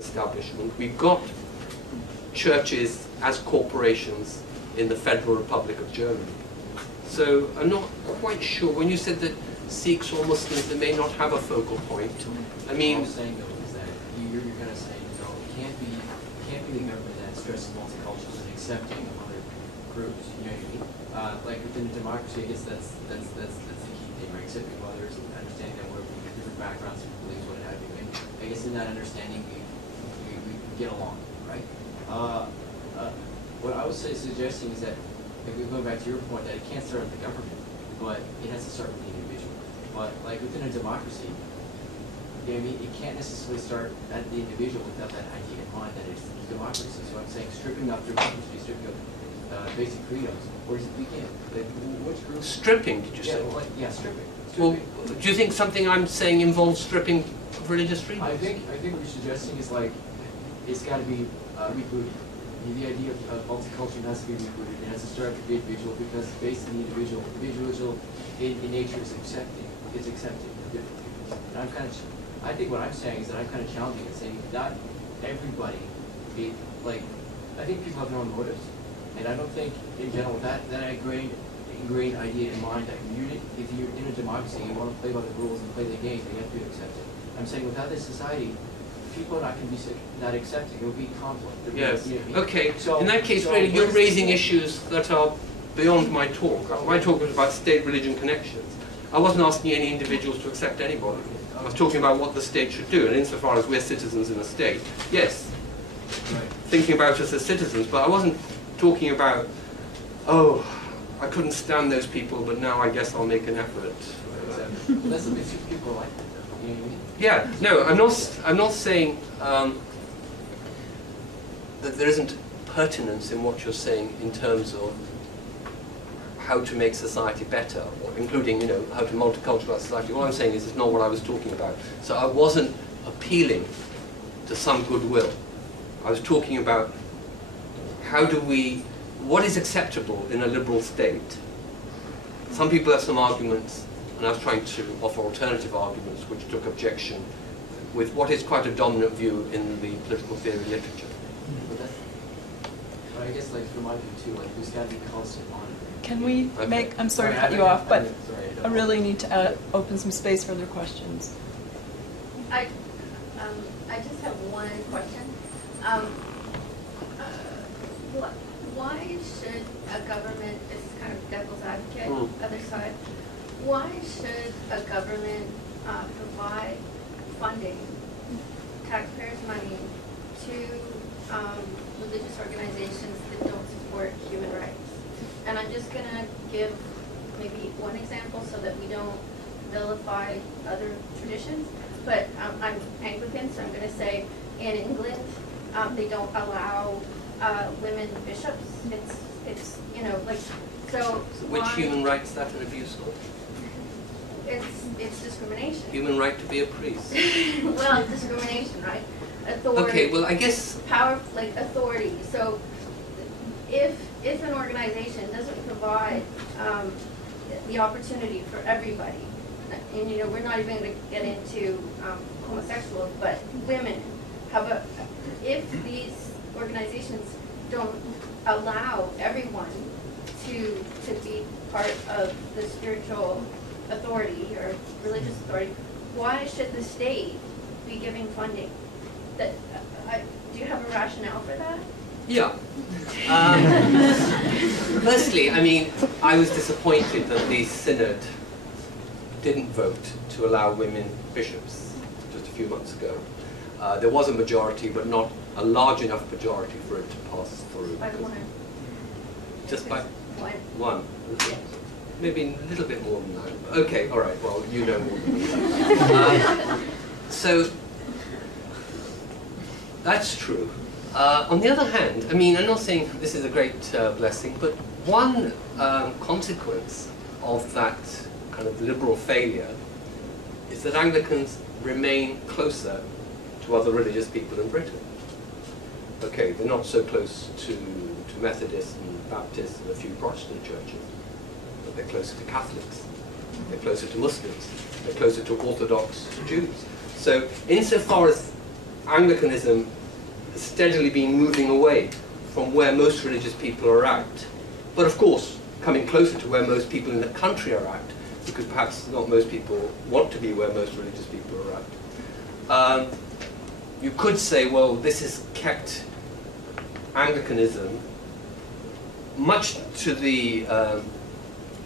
establishment. We've got churches as corporations in the Federal Republic of Germany. So I'm not quite sure, when you said that Sikhs or Muslims, they may not have a focal point. I mean, what I'm saying though is that you're kind of saying, so it can't be the government that stresses multicultural and accepting of other groups. You know what I mean? Like within a democracy, I guess that's the key thing, right? Accepting of others and understanding that we're different backgrounds, different beliefs, what have you. And I guess in that understanding, we get along, right? What I was suggesting is that, if we're going back to your point, that it can't start with the government, but it has to start with the individual. But like within a democracy, you know what I mean, it can't necessarily start at the individual without that idea in mind that it's democracy. So I'm saying stripping up democracy, stripping up basic freedoms. Where does it begin? Like, which group? stripping, did you say? Well, yeah, stripping. Well, do you think something I'm saying involves stripping of religious freedom? I think what you're suggesting is like, it's got to be rebooted. The idea of multicultural has to be rebooted. It has to start with the individual, because based on the individual in nature is accepting of different people. And I think what I'm saying is that I'm kind of challenging and saying not everybody, I think people have their own motives, and I don't think in general that ingrained idea in mind that if you're in a democracy, you want to play by the rules and play the game, then you have to be accepted. I'm saying without this society, people are not going to be not accepting. It will be conflict. Yes. You know what I mean? Okay. So, in that case, really, you're raising issues that are beyond my talk. My talk was about state-religion connections. I wasn't asking any individuals to accept anybody. I was talking about what the state should do, and insofar as we're citizens in a state, yes, thinking about us as citizens, but I wasn't talking about, oh, I couldn't stand those people, but now I guess I'll make an effort. That's the basic people like that. You know what I mean? Yeah, no, I'm not saying that there isn't pertinence in what you're saying in terms of how to make society better, or including, how to multiculturalize society. All I'm saying is it's not what I was talking about. So I wasn't appealing to some goodwill. I was talking about what is acceptable in a liberal state. Some people have some arguments, and I was trying to offer alternative arguments which took objection with what is quite a dominant view in the political theory literature. But I guess, from my view too, there's got to be constant monitoring. Can we make, I'm sorry to cut you off, but I really need to open some space for other questions. I just have one question. Why should a government, this is kind of devil's advocate, other side, why should a government provide funding, taxpayers' money, to religious organizations that don't support human rights? And I'm just going to give maybe one example so that we don't vilify other traditions. But I'm Anglican, so I'm going to say in England they don't allow women bishops. It's so. Which human rights is that an abuse of? It's discrimination. Human right to be a priest. Well, discrimination, right? Authority. Okay, well, I guess power, authority. So if an organization doesn't provide the opportunity for everybody, and we're not even going to get into homosexuals, but women if these organizations don't allow everyone to be part of the spiritual authority or religious authority, why should the state be giving funding? Do you have a rationale for that? Yeah. Firstly, I was disappointed that the Synod didn't vote to allow women bishops just a few months ago. There was a majority, but not a large enough majority for it to pass through. By one. Just by one. Yes. Maybe a little bit more than that. Okay, all right, well, you know more than me. So, that's true. On the other hand, I'm not saying this is a great blessing, but one consequence of that kind of liberal failure is that Anglicans remain closer to other religious people in Britain. Okay, they're not so close to Methodists and Baptists and a few Protestant churches, but they're closer to Catholics, they're closer to Muslims, they're closer to Orthodox Jews. So insofar as Anglicanism has steadily been moving away from where most religious people are at. But of course, coming closer to where most people in the country are at, because perhaps not most people want to be where most religious people are at. You could say, well, this has kept Anglicanism, much to the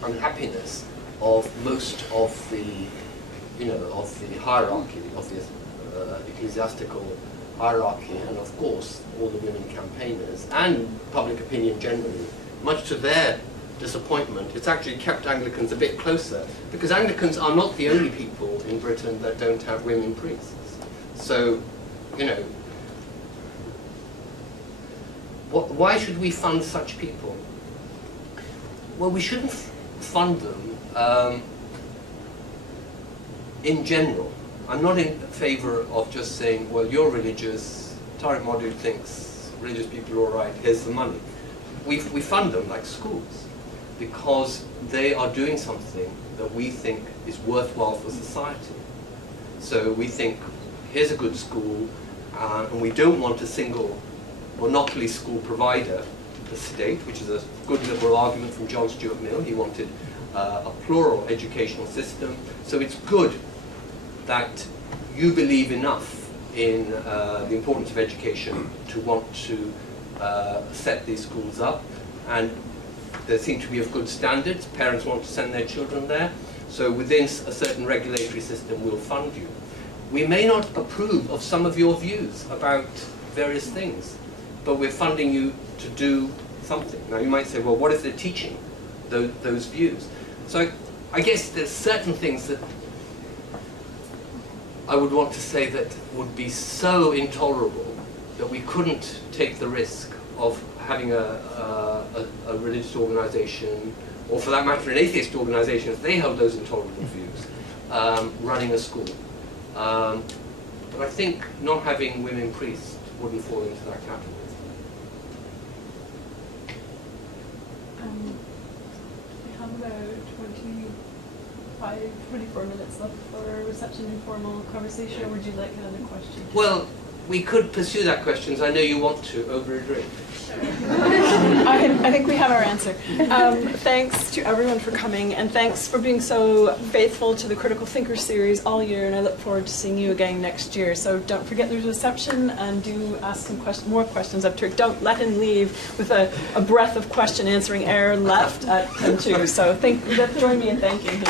unhappiness of most of the, of the hierarchy, of the ecclesiastical hierarchy, and of course all the women campaigners and public opinion generally, much to their disappointment. It's actually kept Anglicans a bit closer, because Anglicans are not the only people in Britain that don't have women priests. So, why should we fund such people? Well, we shouldn't fund them in general. I'm not in favour of just saying, well, you're religious, Tariq Modood thinks religious people are all right, here's the money. We fund them like schools, because they are doing something that we think is worthwhile for society. So we think, here's a good school, and we don't want a single monopoly school provider, the state, which is a good liberal argument from John Stuart Mill. He wanted a plural educational system. So it's good that you believe enough in the importance of education to want to set these schools up, and they seem to be of good standards. Parents want to send their children there, so within a certain regulatory system we'll fund you. We may not approve of some of your views about various things, but we're funding you to do something. Now you might say, well, what if they're teaching those views? So I guess there's certain things that I would want to say that would be so intolerable that we couldn't take the risk of having a religious organisation, or for that matter an atheist organisation, if they held those intolerable views, running a school. But I think not having women priests wouldn't fall into that category. We have about 24 minutes left for such an informal conversation, or would you like another question? Well, we could pursue that question. I know you want to, over a drink. I think we have our answer. Thanks to everyone for coming, and thanks for being so faithful to the Critical Thinker series all year, and I look forward to seeing you again next year. So don't forget there's a reception, and do ask some more questions of Tariq. Don't let him leave with a breath of question answering air left at him too. So join me in thanking him.